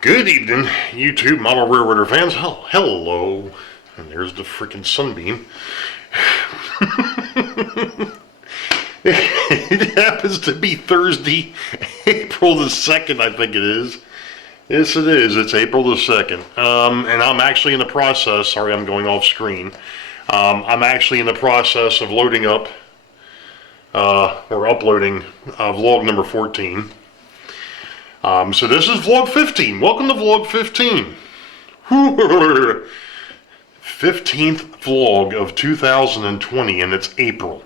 Good evening, YouTube model railroader fans. Hello. And there's the freaking sunbeam. It happens to be Thursday, April the 2nd, I think it is. Yes, it is. It's April the 2nd. And I'm actually in the process, sorry, I'm going off screen. I'm actually in the process of loading up, or uploading vlog number 14. So this is vlog 15. Welcome to vlog 15. 15th vlog of 2020, and it's April.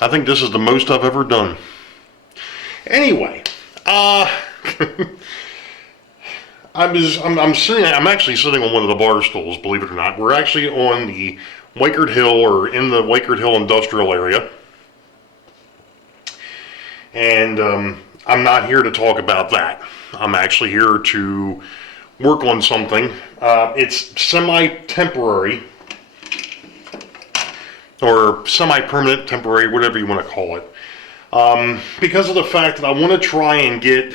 I think this is the most I've ever done. Anyway, I'm actually sitting on one of the bar stools, believe it or not. We're actually on the Wakert Hill, or in the Wakert Hill industrial area. And I'm not here to talk about that. I'm actually here to work on something. It's semi-temporary, or semi-permanent, temporary, whatever you want to call it. Because of the fact that I want to try and get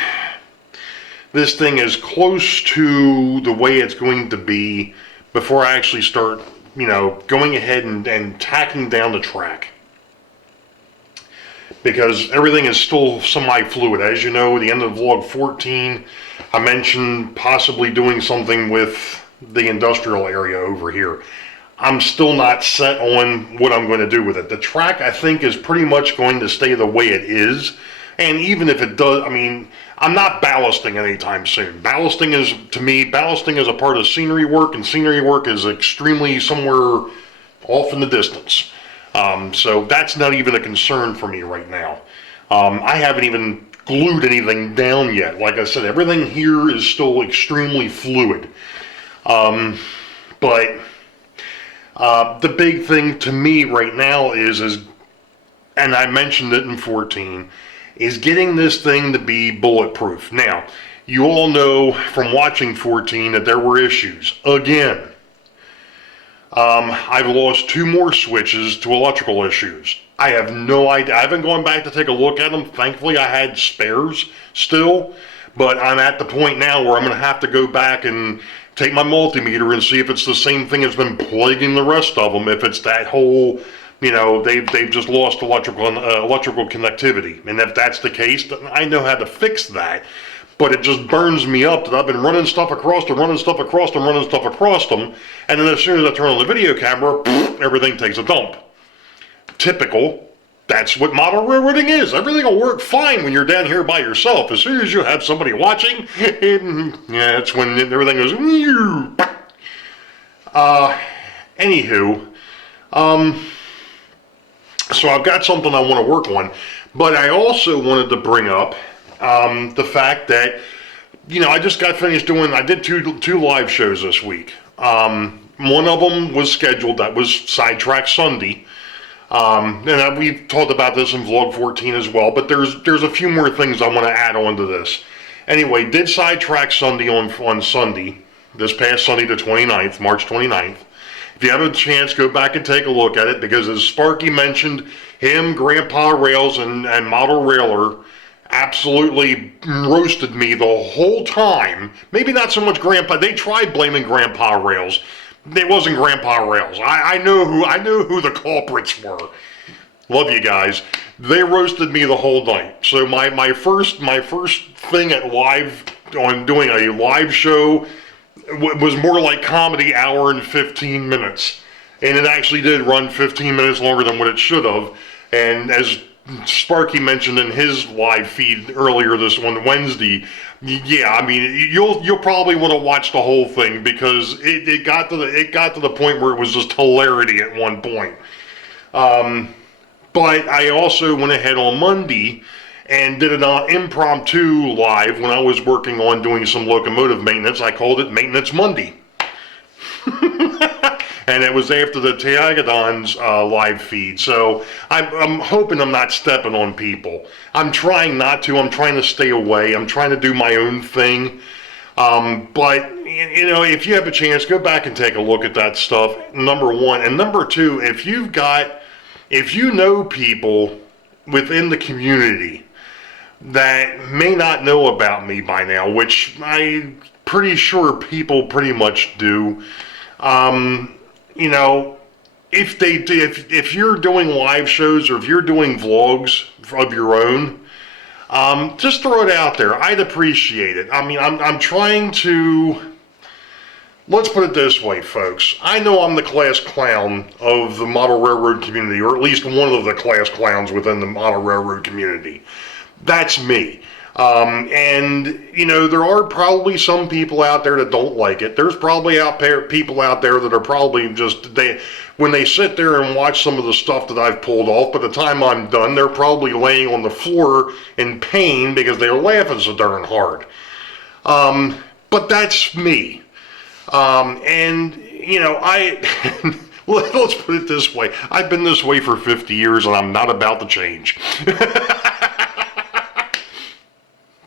this thing as close to the way it's going to be before I actually start, going ahead and tacking down the track. Because everything is still semi-fluid. As you know, at the end of vlog 14, I mentioned possibly doing something with the industrial area over here. I'm still not set on what I'm going to do with it. The track, I think, is pretty much going to stay the way it is. And even if it does, I'm not ballasting anytime soon. Ballasting is a part of scenery work, and scenery work is extremely somewhere off in the distance. So that's not even a concern for me right now. I haven't even glued anything down yet. Like I said, everything here is still extremely fluid. But the big thing to me right now is, and I mentioned it in 14, is getting this thing to be bulletproof. Now, you all know from watching 14 that there were issues. Again, I've lost 2 more switches to electrical issues. I have no idea. I haven't gone back to take a look at them. Thankfully, I had spares still, but I'm at the point now where I'm going to have to go back and take my multimeter and see if it's the same thing that's been plaguing the rest of them. If it's that whole, they've just lost electrical connectivity. And if that's the case, then I know how to fix that. But it just burns me up that I've been running stuff across them, and then as soon as I turn on the video camera, everything takes a dump. Typical. That's what model railroading is. Everything will work fine when you're down here by yourself. As soon as you have somebody watching, that's when everything goes. Anywho, so I've got something I want to work on, but I also wanted to bring up the fact that, I just got finished I did two live shows this week. One of them was scheduled, that was Sidetrack Sunday. And we've talked about this in vlog 14 as well, but there's a few more things I want to add on to this. Anyway, did Sidetrack Sunday on Sunday, this past Sunday the 29th, March 29th. If you have a chance, go back and take a look at it, because as Sparky mentioned, him, Grandpa Rails, and Model Railer absolutely roasted me the whole time. Maybe not so much Grandpa. They tried blaming Grandpa Rails. It wasn't Grandpa Rails. I know who the culprits were. Love you guys. They roasted me the whole night. So my first thing at live, on doing a live show, was more like comedy hour and 15 minutes. And it actually did run 15 minutes longer than what it should have. And as Sparky mentioned in his live feed earlier this one Wednesday, yeah, you'll probably want to watch the whole thing, because it got to the point where it was just hilarity at one point. But I also went ahead on Monday and did an impromptu live when I was working on doing some locomotive maintenance. I called it Maintenance Monday. And it was after the Tiagadon's live feed. So I'm hoping I'm not stepping on people. I'm trying not to. I'm trying to stay away. I'm trying to do my own thing. But, if you have a chance, go back and take a look at that stuff, number one. And number two, if you know people within the community that may not know about me by now, which I'm pretty sure people pretty much do. You know, if they do, if you're doing live shows or if you're doing vlogs of your own, just throw it out there. I'd appreciate it. I mean, I'm trying to, let's put it this way, folks. I know I'm the class clown of the model railroad community, or at least one of the class clowns within the model railroad community. That's me. And, you know, there are probably some people out there that don't like it. There's probably people out there that are probably just, when they sit there and watch some of the stuff that I've pulled off, by the time I'm done, they're probably laying on the floor in pain because they're laughing so darn hard. But that's me. And, you know, let's put it this way. I've been this way for 50 years and I'm not about to change.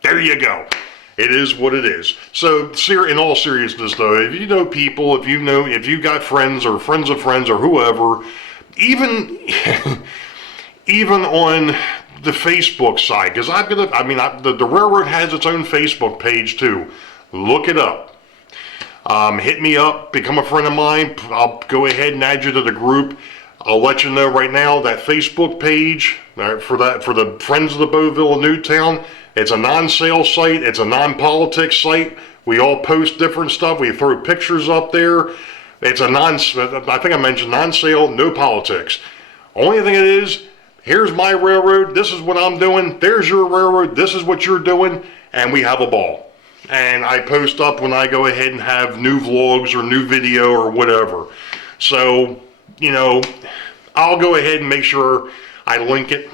There you go. It is what it is. So, in all seriousness, though, if you know people, if you've got friends or friends of friends or whoever, even even on the Facebook side, because the railroad has its own Facebook page too. Look it up. Hit me up. Become a friend of mine. I'll go ahead and add you to the group. I'll let you know right now that Facebook page for the Friends of the Boeville of Newtown. It's a non-sale site. It's a non-politics site. We all post different stuff. We throw pictures up there. It's I think I mentioned non-sale, no politics. Only thing it is, here's my railroad. This is what I'm doing. There's your railroad. This is what you're doing. And we have a ball. And I post up when I go ahead and have new vlogs or new video or whatever. So, you know, I'll go ahead and make sure I link it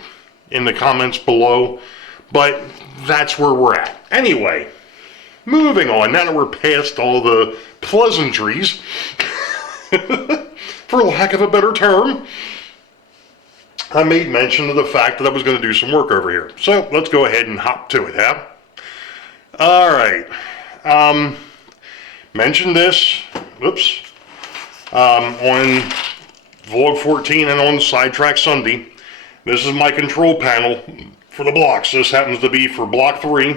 in the comments below. But that's where we're at. Anyway, moving on. Now that we're past all the pleasantries, for lack of a better term, I made mention of the fact that I was going to do some work over here. So let's go ahead and hop to it, huh? All right. Mentioned this, on Vlog 14 and on Sidetrack Sunday. This is my control panel for the blocks. This happens to be for block 3.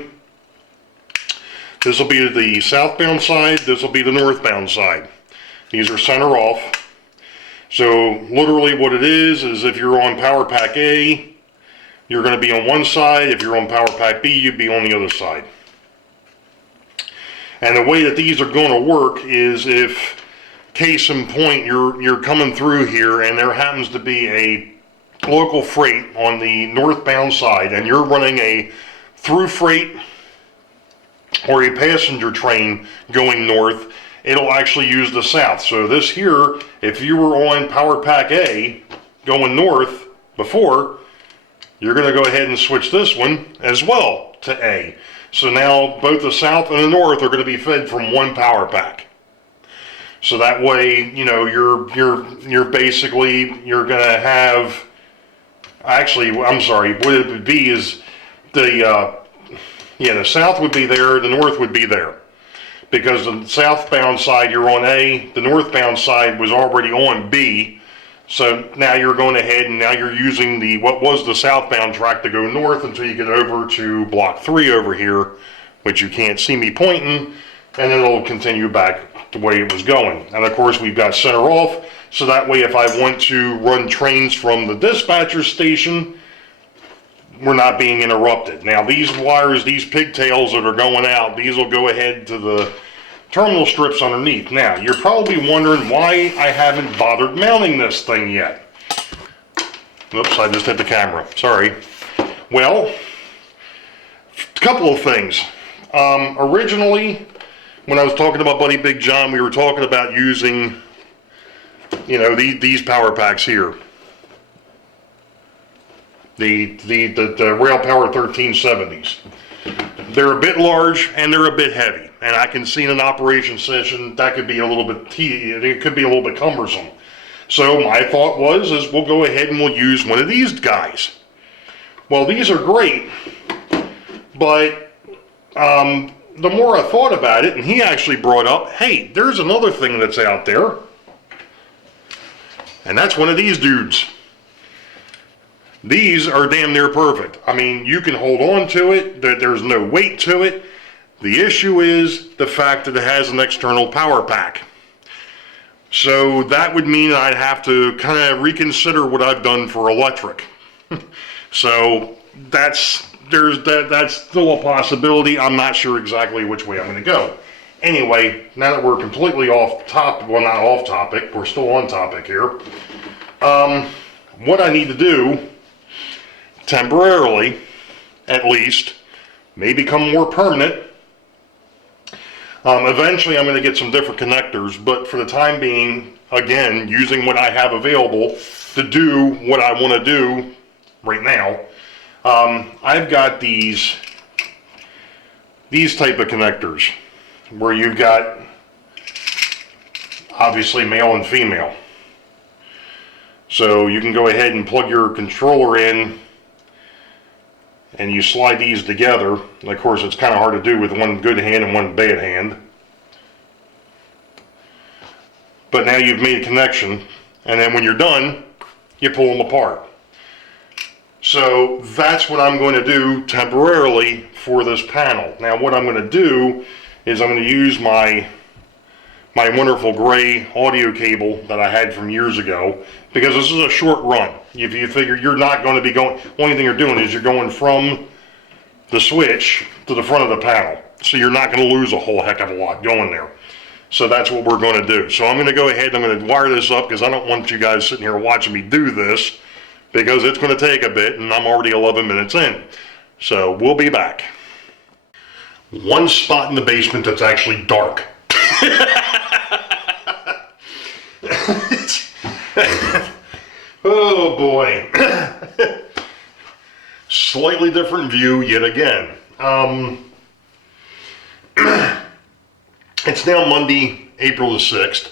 This will be the southbound side. This will be the northbound side. These are center off. So literally what it is if you're on power pack A, you're going to be on one side. If you're on power pack B, you'd be on the other side. And the way that these are going to work is if, case in point, you're coming through here and there happens to be a local freight on the northbound side and you're running a through freight or a passenger train going north, it'll actually use the south. So this here, if you were on power pack A going north before, you're going to go ahead and switch this one as well to A. So now both the south and the north are going to be fed from one power pack. So that way, you know, you're basically, you're going to have, actually, I'm sorry, what it would be is the south would be there, the north would be there. Because the southbound side, you're on A, the northbound side was already on B. So now you're going ahead and now you're using what was the southbound track to go north until you get over to block 3 over here, which you can't see me pointing, and then it'll continue back the way it was going. And of course we've got center off, so that way if I want to run trains from the dispatcher station, we're not being interrupted. Now these wires, these pigtails that are going out, these will go ahead to the terminal strips underneath. Now, you're probably wondering why I haven't bothered mounting this thing yet. Oops, I just hit the camera. Sorry. Well, a couple of things. Originally, when I was talking about Buddy Big John, we were talking about using, you know, these power packs here. The Rail Power 1370s. They're a bit large and they're a bit heavy, and I can see in an operation session that could be a little bit it could be a little bit cumbersome. So my thought was we'll go ahead and we'll use one of these guys. Well, these are great, but the more I thought about it, and he actually brought up, hey, there's another thing that's out there, and that's one of these dudes. These are damn near perfect. I mean, you can hold on to it, there's no weight to it. The issue is the fact that it has an external power pack. So that would mean I'd have to kind of reconsider what I've done for electric. So that's still a possibility. I'm not sure exactly which way I'm going to go. Anyway, now that we're completely off topic, well, not off topic, we're still on topic here. What I need to do, temporarily, at least, may become more permanent. Eventually I'm going to get some different connectors, but for the time being, again, using what I have available to do what I want to do right now, I've got these type of connectors where you've got obviously male and female. So you can go ahead and plug your controller in and you slide these together. And of course it's kind of hard to do with one good hand and one bad hand. But now you've made a connection, and then when you're done, you pull them apart. So that's what I'm going to do temporarily for this panel. Now what I'm going to do is I'm going to use my wonderful gray audio cable that I had from years ago, because this is a short run. If you figure you're not going to be going, only thing you're doing is you're going from the switch to the front of the panel. So you're not going to lose a whole heck of a lot going there. So that's what we're going to do. So I'm going to go ahead and I'm going to wire this up, because I don't want you guys sitting here watching me do this, because it's going to take a bit and I'm already 11 minutes in. So we'll be back. One spot in the basement that's actually dark. Oh boy. Slightly different view yet again. It's now Monday, April the 6th.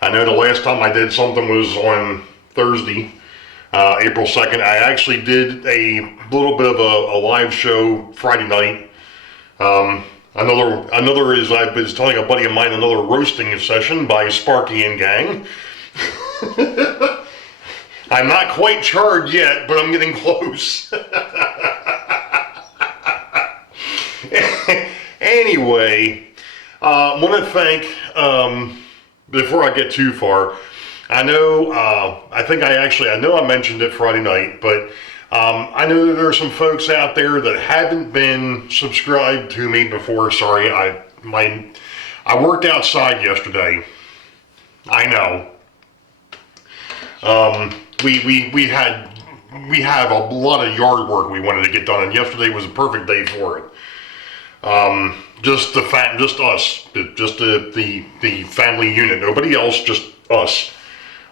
I know the last time I did something was on Thursday, April 2nd. I actually did a little bit of a live show Friday night. Another is, I was telling a buddy of mine, another roasting session by Sparky and Gang. I'm not quite charred yet, but I'm getting close. Anyway, I want to thank, before I get too far, I know, I know I mentioned it Friday night, but I know that there are some folks out there that haven't been subscribed to me before. Sorry, I worked outside yesterday. I know. We have a lot of yard work we wanted to get done, and yesterday was a perfect day for it. Just us, just the family unit, nobody else, just us,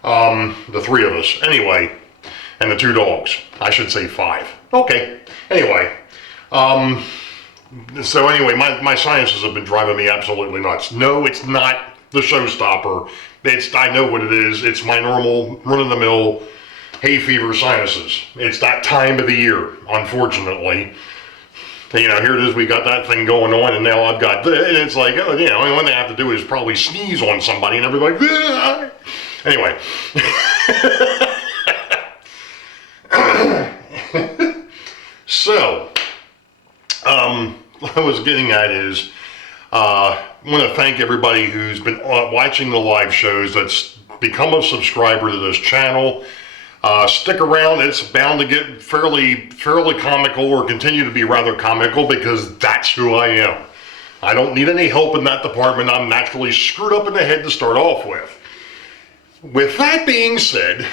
the three of us. Anyway, and the two dogs. I should say 5. Okay. Anyway, so anyway, my sinuses have been driving me absolutely nuts. No, it's not the showstopper. I know what it is. It's my normal run-of-the-mill hay fever sinuses. It's that time of the year, unfortunately. You know, here it is, we got that thing going on, and now I've got this, and it's like, oh, you know, the only thing I have to do is probably sneeze on somebody, and everybody's like, ah! Anyway. So, what I was getting at is, I want to thank everybody who's been watching the live shows, that's become a subscriber to this channel. Stick around, it's bound to get fairly comical, or continue to be rather comical, because that's who I am. I don't need any help in that department. I'm naturally screwed up in the head to start off with. With that being said,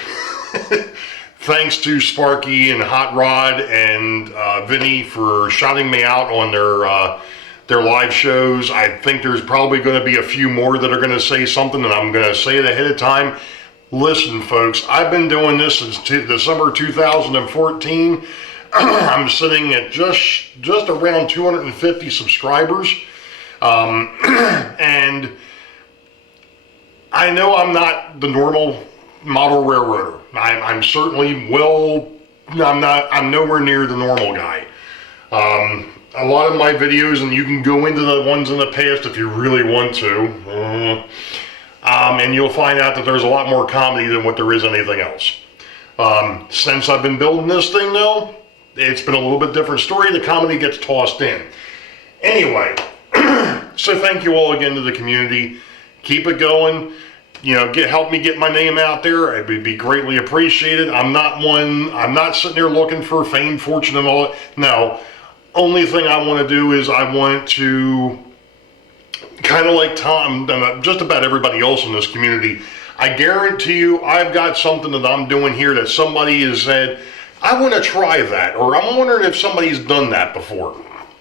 thanks to Sparky and Hot Rod and Vinny for shouting me out on their live shows. I think there's probably going to be a few more that are going to say something, and I'm going to say it ahead of time. Listen, folks, I've been doing this since December 2014. I'm sitting at just around 250 subscribers. And I know I'm not the normal model railroader. I'm certainly I'm nowhere near the normal guy. A lot of my videos, and you can go into the ones in the past if you really want to, and you'll find out that there's a lot more comedy than what there is anything else. Since I've been building this thing though, it's been a little bit different story. The comedy gets tossed in. Anyway, so thank you all again to the community. Keep it going. You know, help me get my name out there. It would be greatly appreciated. I'm not sitting there looking for fame, fortune, and all that. No, only thing I want to do is I want to, kind of like Tom, and just about everybody else in this community, I guarantee you I've got something that I'm doing here that somebody has said, I want to try that, or I'm wondering if somebody's done that before.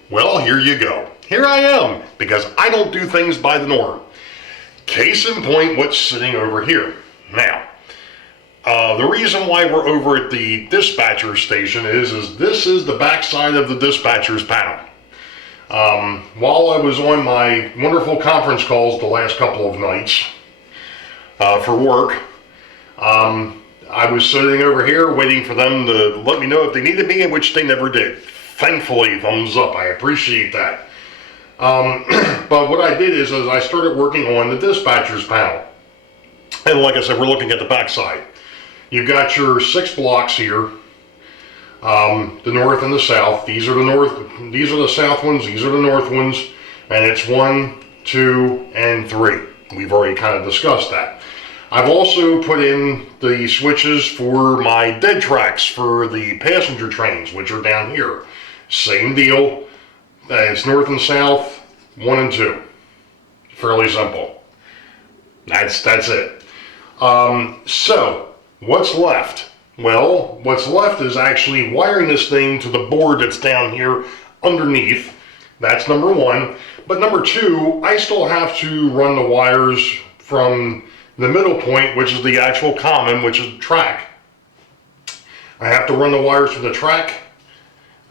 Well, here you go. Here I am, because I don't do things by the norm. Case in point, what's sitting over here. Now, the reason why we're over at the dispatcher station is this is the backside of the dispatcher's panel. While I was on my wonderful conference calls the last couple of nights for work, I was sitting over here waiting for them to let me know if they needed me, which they never did. Thankfully, thumbs up, I appreciate that. But what I did is I started working on the dispatcher's panel. And like I said, we're looking at the backside. You've got your 6 blocks here, the north and the south. These are the south ones, these are the north ones, and it's 1, 2, and 3. We've already kind of discussed that. I've also put in the switches for my dead tracks for the passenger trains, which are down here. Same deal. It's north and south, 1 and 2. Fairly simple. That's it. So, what's left? Well, what's left is actually wiring this thing to the board that's down here underneath. That's number 1. But number 2, I still have to run the wires from the middle point, which is the actual common, which is the track. I have to run the wires from the track.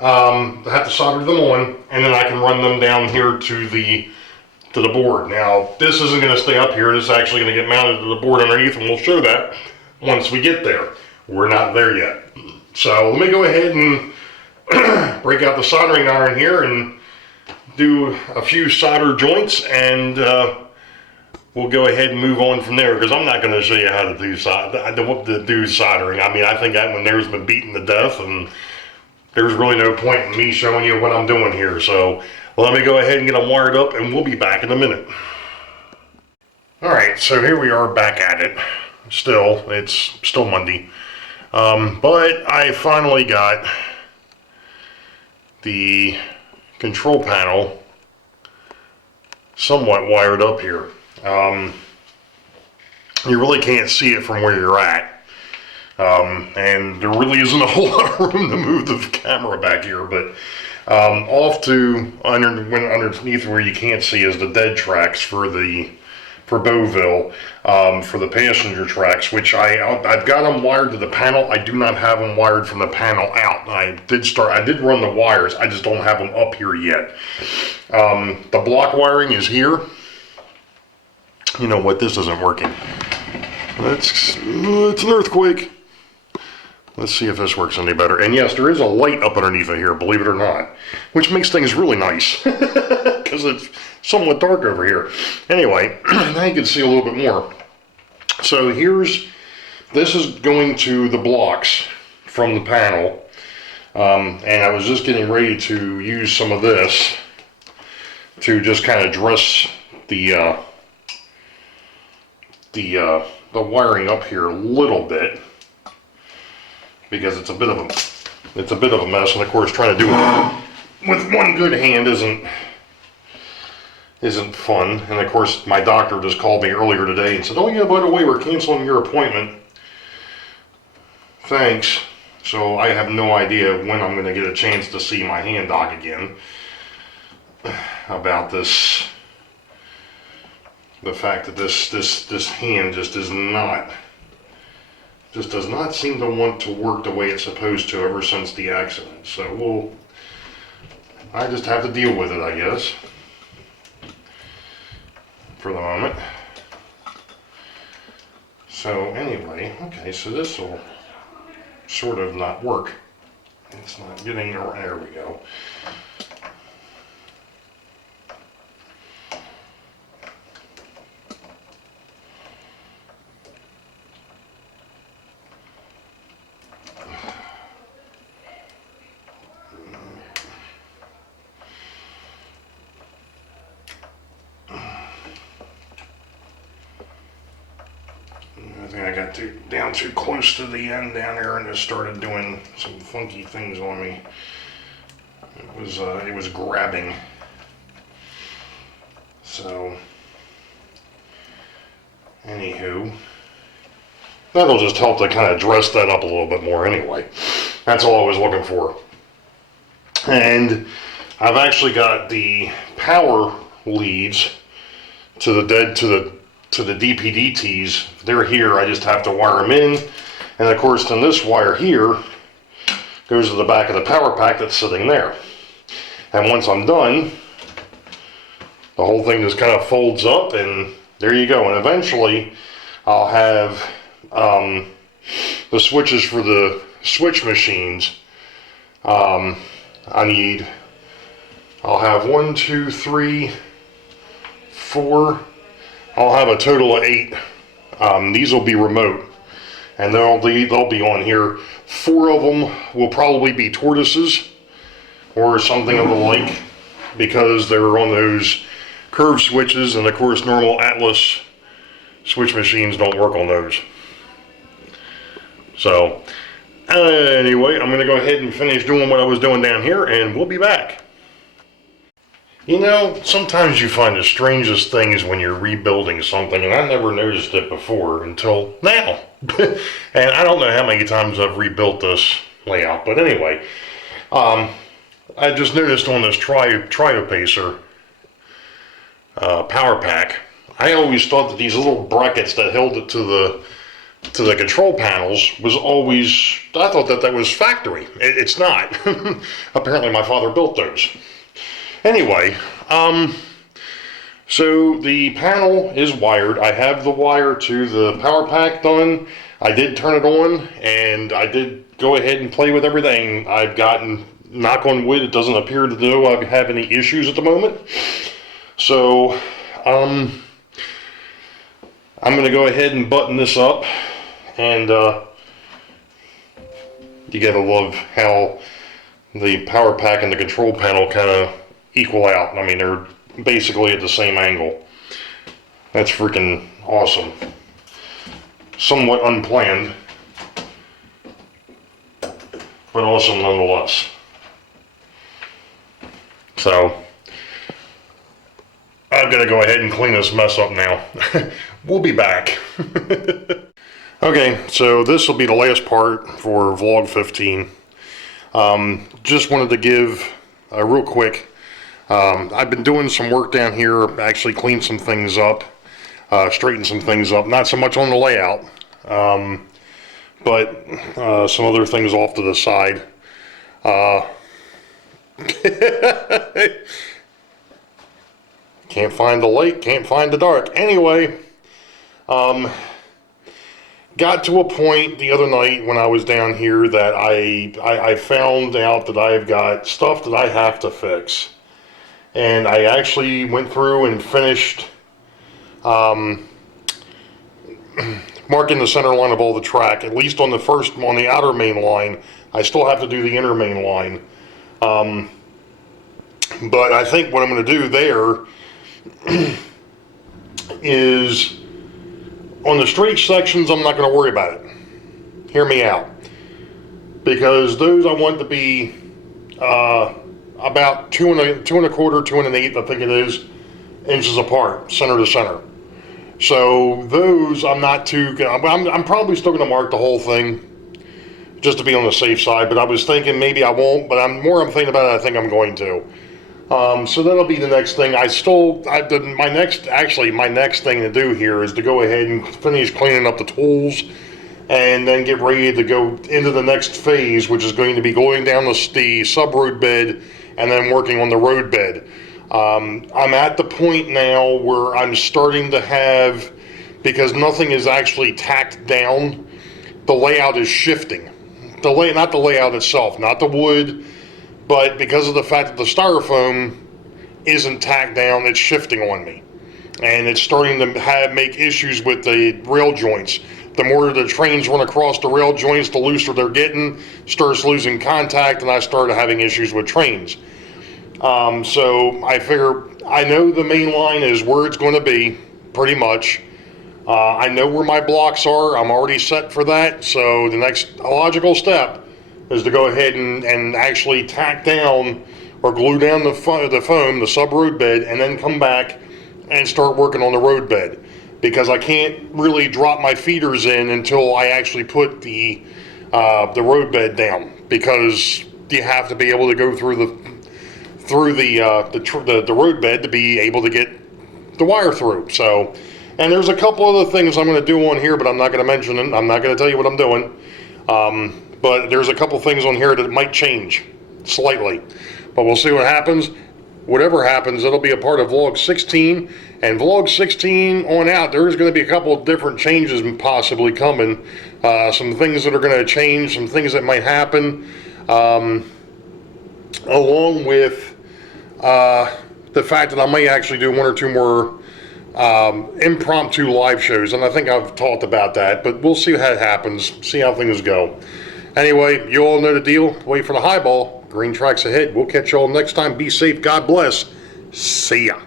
I have to solder them on, and then I can run them down here to the board. Now, this isn't going to stay up here. This is actually going to get mounted to the board underneath, and we'll show that once we get there. We're not there yet. So let me go ahead and break out the soldering iron here and do a few solder joints, and we'll go ahead and move on from there, because I'm not going to show you how to do soldering. I mean, I think that one there's been beaten to death, and there's really no point in me showing you what I'm doing here. So let me go ahead and get them wired up, and we'll be back in a minute. Alright, so here we are back at it. It's still Monday. But I finally got the control panel somewhat wired up here. You really can't see it from where you're at. And there really isn't a whole lot of room to move the camera back here, but off to underneath where you can't see is the dead tracks for Boeville, for the passenger tracks, which I've got them wired to the panel. I do not have them wired from the panel out. I did run the wires, I just don't have them up here yet. The block wiring is here. You know what, this isn't working. It's an earthquake. Let's see if this works any better. And yes, there is a light up underneath it here, believe it or not, which makes things really nice, because it's somewhat dark over here. Anyway, now you can see a little bit more. So this is going to the blocks from the panel, and I was just getting ready to use some of this to just kind of dress the wiring up here a little bit, because it's a bit of a mess, and of course trying to do it with one good hand isn't fun. And of course my doctor just called me earlier today and said, oh yeah, by the way, we're canceling your appointment. Thanks. So I have no idea when I'm going to get a chance to see my hand doc again about this. The fact that this hand just does not seem to want to work the way it's supposed to ever since the accident. So I just have to deal with it, I guess, for the moment. So anyway, okay, so this will sort of not work. It's not getting, there we go. think I got down too close to the end down there and just started doing some funky things on me. It was grabbing. So, anywho, that'll just help to kind of dress that up a little bit more anyway. That's all I was looking for. And I've actually got the power leads to the DPDTs. They're here. I just have to wire them in. And of course, then this wire here goes to the back of the power pack that's sitting there. And once I'm done, the whole thing just kind of folds up and there you go. And eventually I'll have the switches for the switch machines. I'll have 1, 2, 3, 4. I'll have a total of 8. These will be remote, and they'll be on here. 4 of them will probably be tortoises or something of the like, because they're on those curved switches, and of course normal Atlas switch machines don't work on those. So anyway, I'm going to go ahead and finish doing what I was doing down here, and we'll be back. You know, sometimes you find the strangest things when you're rebuilding something, and I never noticed it before until now. And I don't know how many times I've rebuilt this layout, but anyway, I just noticed on this Triopacer power pack, I always thought that these little brackets that held it to the control panels was always, I thought that was factory. It's not. Apparently my father built those. Anyway, so the panel is wired. I have the wire to the power pack done. I did turn it on, and I did go ahead and play with everything. I've gotten, knock on wood, it doesn't appear to I have any issues at the moment. So, I'm going to go ahead and button this up, and you gotta love how the power pack and the control panel kind of equal out. I mean, they're basically at the same angle. That's freaking awesome. Somewhat unplanned, but awesome nonetheless. So, I've got to go ahead and clean this mess up now. We'll be back. Okay, so this will be the last part for vlog 15. Just wanted to give a real quick, I've been doing some work down here, actually cleaned some things up, straightened some things up, not so much on the layout, but some other things off to the side. Can't find the light, can't find the dark. Anyway, got to a point the other night when I was down here that I found out that I've got stuff that I have to fix. And I actually went through and finished marking the center line of all the track, at least on the outer main line. I still have to do the inner main line. But I think what I'm going to do there is, on the straight sections, I'm not going to worry about it. Hear me out. Because those I want to be about 2 1/4, 2 1/8, I think it is, inches apart, center to center. So those I'm not too, I'm probably still going to mark the whole thing just to be on the safe side, but I was thinking maybe I won't, but I'm thinking about it, I think I'm going to. So that'll be the next thing. My next thing to do here is to go ahead and finish cleaning up the tools, and then get ready to go into the next phase, which is going to be going down the sub-road bed and then working on the road bed. I'm at the point now where I'm starting to have, because nothing is actually tacked down, the layout is shifting. Not the layout itself, not the wood, but because of the fact that the styrofoam isn't tacked down, it's shifting on me. And it's starting to make issues with the rail joints. The more the trains run across the rail joints, the looser they're getting, starts losing contact, and I started having issues with trains. So I figure, I know the main line is where it's going to be, pretty much. I know where my blocks are. I'm already set for that. So the next logical step is to go ahead and actually tack down or glue down the foam, the sub road bed, and then come back and start working on the road bed, because I can't really drop my feeders in until I actually put the road bed down, because you have to be able to go through the road bed to be able to get the wire through. So, and there's a couple other things I'm going to do on here, but I'm not going to mention them. I'm not going to tell you what I'm doing. But there's a couple things on here that might change slightly, but we'll see what happens. Whatever happens, it'll be a part of vlog 16, and vlog 16 on out, there's going to be a couple of different changes possibly coming. Some things that are going to change, some things that might happen, along with the fact that I might actually do one or two more impromptu live shows, and I think I've talked about that, but we'll see how it happens, see how things go. Anyway, you all know the deal. Wait for the highball. Green tracks ahead. We'll catch you all next time. Be safe. God bless. See ya.